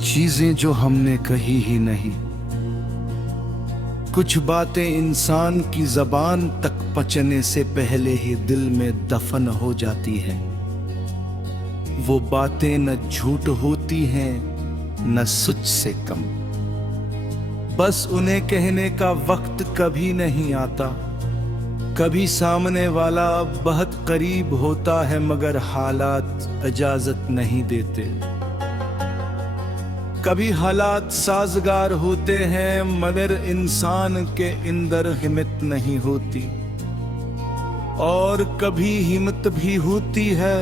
चीजें जो हमने कही ही नहीं, कुछ बातें इंसान की जबान तक पचने से पहले ही दिल में दफन हो जाती है। वो बातें न झूठ होती हैं न सच से कम, बस उन्हें कहने का वक्त कभी नहीं आता। कभी सामने वाला बहुत करीब होता है मगर हालात इजाजत नहीं देते। कभी हालात साजगार होते हैं मगर इंसान के अंदर हिम्मत नहीं होती। और कभी हिम्मत भी होती है,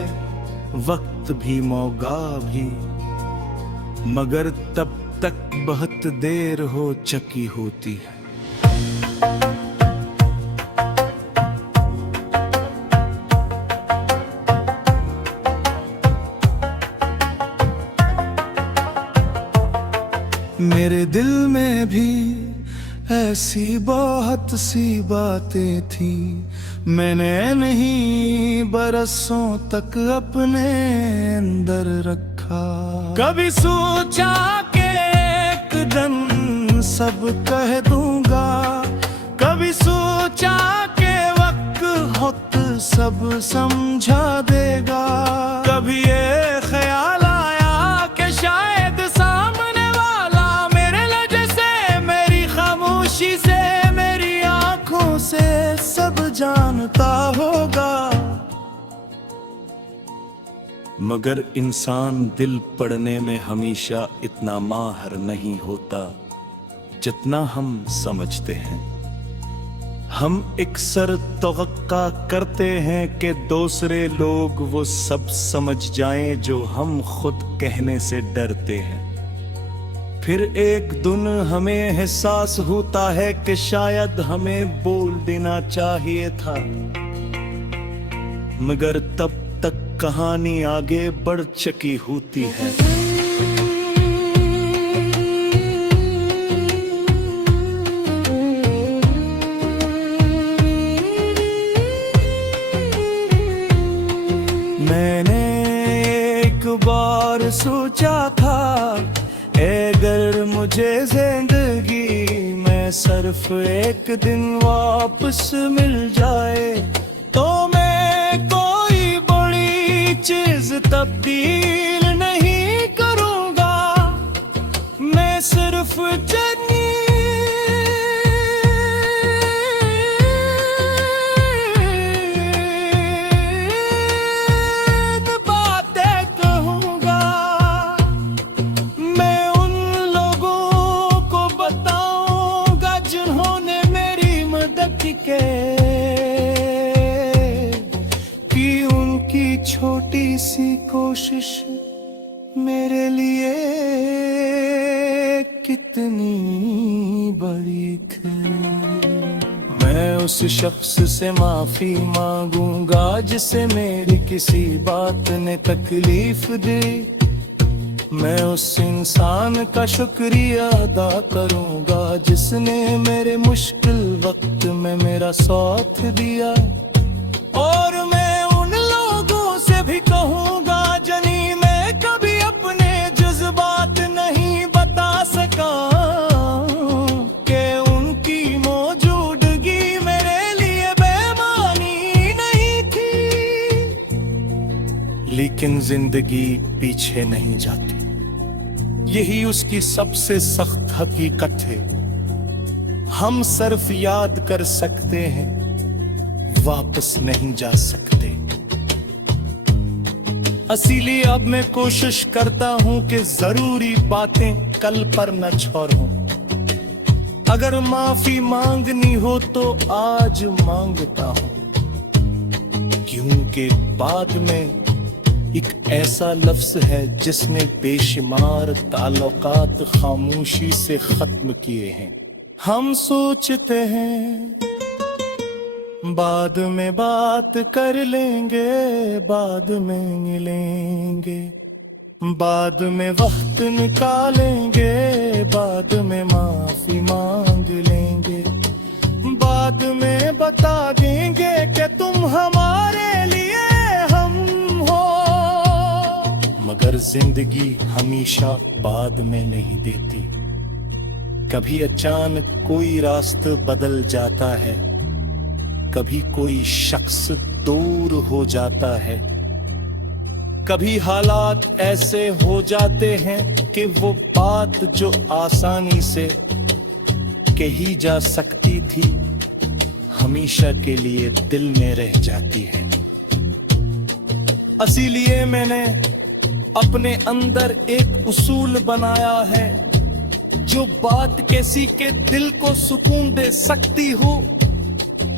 वक्त भी, मौका भी, मगर तब तक बहुत देर हो चुकी होती है। मेरे दिल में भी ऐसी बहुत सी बातें थी, मैंने नहीं बरसों तक अपने अंदर रखा। कभी सोचा कि एक दिन सब कह दूंगा, कभी सोचा कि वक्त खुद सब समझा देगा। कभी ये ख्याल आया कि शायद सामने वाला मेरे लहजे से, मेरी खामोशी से, मेरी आंखों से सब जानता होगा। मगर इंसान दिल पढ़ने में हमेशा इतना माहिर नहीं होता जितना हम समझते हैं। हम अक्सर तवक्का करते हैं कि दूसरे लोग वो सब समझ जाएं जो हम खुद कहने से डरते हैं। फिर एक दिन हमें एहसास होता है कि शायद हमें बोल देना चाहिए था, मगर तब तक कहानी आगे बढ़ चुकी होती है। मैंने एक बार सोचा था, अगर मुझे जिंदगी में सिर्फ एक दिन वापस मिल जाए तो मैं कोई बड़ी चीज तब्दील नहीं करूंगा। मैं सिर्फ कि उनकी छोटी सी कोशिश मेरे लिए कितनी बड़ी थी। मैं उस शख्स से माफी मांगूंगा जिसे मेरी किसी बात ने तकलीफ दी। मैं उस इंसान का शुक्रिया अदा करूंगा जिसने मेरे मुश्किल वक्त में मेरा साथ दिया। और मैं उन लोगों से भी कहूंगा जनी मैं कभी अपने जज्बात नहीं बता सका कि उनकी मौजूदगी मेरे लिए बेमानी नहीं थी। लेकिन जिंदगी पीछे नहीं जाती, यही उसकी सबसे सख्त हकीकत है। हम सिर्फ याद कर सकते हैं, वापस नहीं जा सकते। इसीलिए अब मैं कोशिश करता हूं कि जरूरी बातें कल पर न छोड़ूं। अगर माफी मांगनी हो तो आज मांगता हूं, क्योंकि बाद में एक ऐसा लफ्ज है जिसने बेशुमार ताल्लुकात खामोशी से खत्म किए हैं। हम सोचते हैं बाद में बात कर लेंगे, बाद में मिलेंगे, बाद में वक्त निकालेंगे, बाद में माफी मांग लेंगे, बाद में बता देंगे कि तुम हमारे लिए हम हो। मगर पर जिंदगी हमेशा बाद में नहीं देती। कभी अचानक कोई रास्ता बदल जाता है, कभी कोई शख्स दूर हो जाता है, कभी हालात ऐसे हो जाते हैं कि वो बात जो आसानी से कही जा सकती थी हमेशा के लिए दिल में रह जाती है। इसीलिए मैंने अपने अंदर एक उसूल बनाया है, जो बात किसी के दिल को सुकून दे सकती हो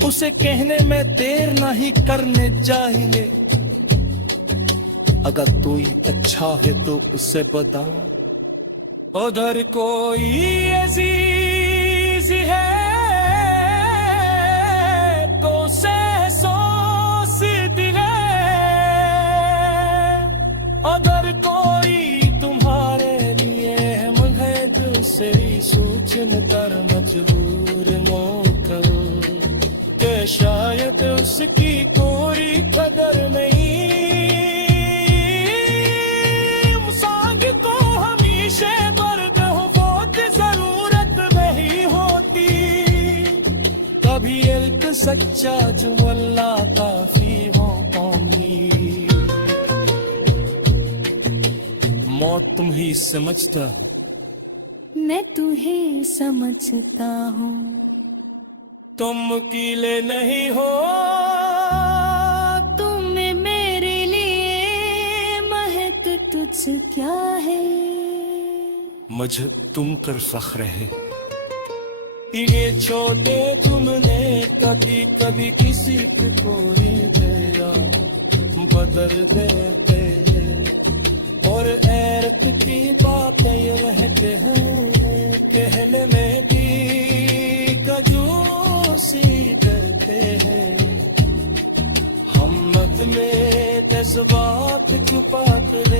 उसे कहने में देर नहीं करने चाहिए। अगर कोई अच्छा है तो उसे बता, उधर कोई अजीज है तो उसे एहसास दिले, अगर कोई तुम्हारे लिए है जो से सोचने पर मजबूर मोकर के शायद उसकी कोई कदर नहीं। सांग को हमेशा दर्द हो बहुत जरूरत नहीं होती, कभी एक सच्चा जो अल्लाह काफी हो पाऊंगी। मौत तुम ही समझता, मैं तुम्हें समझता हूँ, तुम अकेले नहीं हो, तुम मेरे लिए महक तुझ क्या है, मुझे तुम पर फख्र है। ये छोटे तुमने कभी कभी किसी को दिया बदल देते हैं, और ऐरत की बातें ये रहते हैं कहने में भी कंजूसी करते हैं। हम मत में जज्बात छुपा कर